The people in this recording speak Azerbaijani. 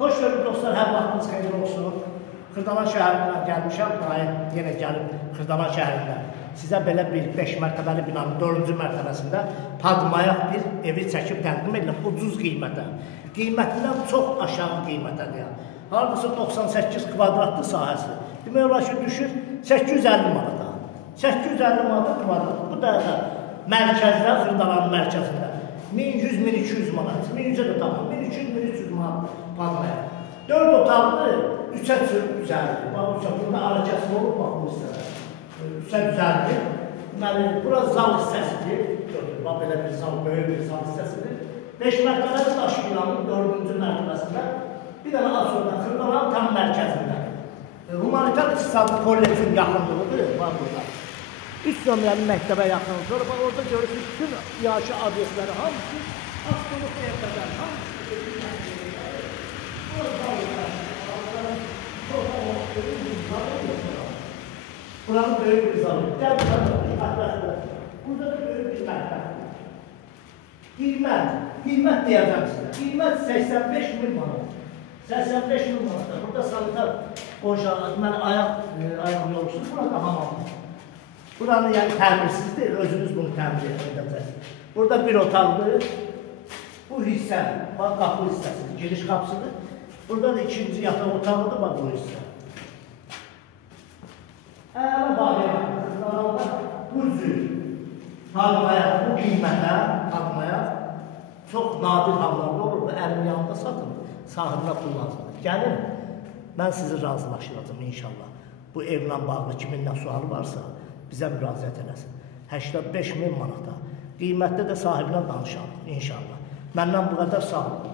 Xoş gördük dostlar, hər vaxtınız xeyir olsun. Xırdalan şəhərindən gəlmişəm, yenə gəlib Xırdalan şəhərində. Sizə belə bir 5 mərtəbəli binanın 4-cü mərtəbəsində padmayaq bir evi çəkib təqdim ediləm, ucuz qiymətə. Qiymətindən çox aşağı qiymətədir. Hardasa 98 kvadratlı sahəsi. Demək olar ki, düşür 850 manata. 850 manata kvadrat. Bu da mərkəzdə, Xırdalanın mərkəzində. 1100-1200 manat, 1100-ə də tamam, 1200-1300 manat padmayaq. 4 otaqlı 3'ə düzəldir. Bax, burada ara kəsim olur, bax, bu hissədə. 3'ə düzəldir. Deməli, bura zal hissəsidir. Bax, belə bir zal, böyük bir zal hissəsidir. 5 mərtəbəli daş binanın 4-cü mərtəbəsində bir dənə az sonra Xırdalanın tam mərkəzində. Humanitar İqtisadi Kollecin yaxınlığıdır, bax, burada. 3 nömrəli məktəbə yaxındır. Bax, orada görürsünüz, bütün yaşı adresləri hamısı, asılıq evlərdən hamısı. Buranın böyük bir zalı. Burada da böyük bir mərtəb. Qiymət deyəcəm sizə. Qiymət 85.000 manat. 85.000 manat. Burada sanitar boşağı, deməli, ayaq yolcusuz, burada hamamdır. Buranın yəni təmirsizdir, özünüz bunu təmir edəcəksiniz. Burada bir otaqdır. Bu hissə, bax, qapı hissəsidir, giriş qapısıdır. Burada da ikinci yataq otağıdır, bax, bu hissə. Əla bağlayaq, bu cür padmayaq, bu qiymətə padmayaq çox nadir hallarda olur. Bu əlin yanında satın, sahibinə kullansın. Gəlin, mən sizi razılaşdıracağım inşallah. Bu evlə bağlı kiminlə sualı varsa, bizə müraciət eləsin. 85.000 manata. Qiymətdə də sahibinə danışalım inşallah. Məndən bu qədər sağ olun.